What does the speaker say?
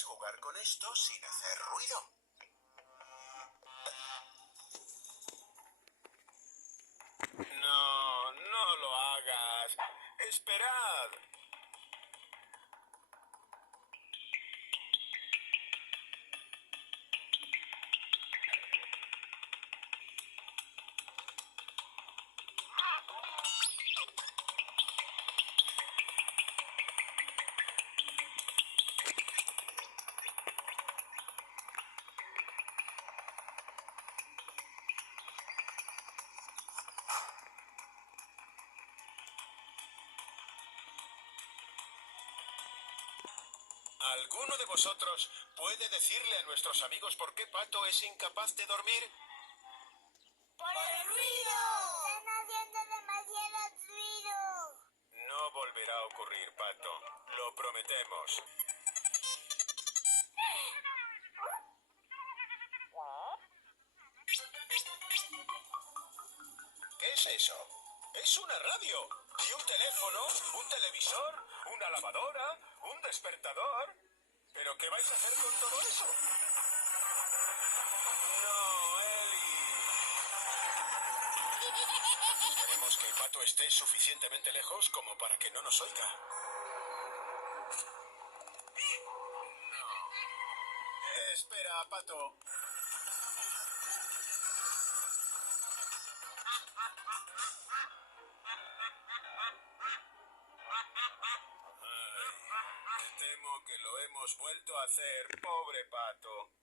¿Puedes jugar con esto sin hacer ruido? No, no lo hagas. Esperad. ¿Alguno de vosotros puede decirle a nuestros amigos por qué Pato es incapaz de dormir? ¡Por el ruido! ¡Están haciendo demasiado ruido! No volverá a ocurrir, Pato. Lo prometemos. ¿Qué es eso? ¡Es una radio! ¿Y un teléfono? ¿Un televisor? ¿Una lavadora? ¿Un despertador? ¿Pero qué vais a hacer con todo eso? ¡No, Ellie! Esperemos que Pato esté suficientemente lejos como para que no nos oiga. No. Espera, Pato. Temo que lo hemos vuelto a hacer, pobre Pato.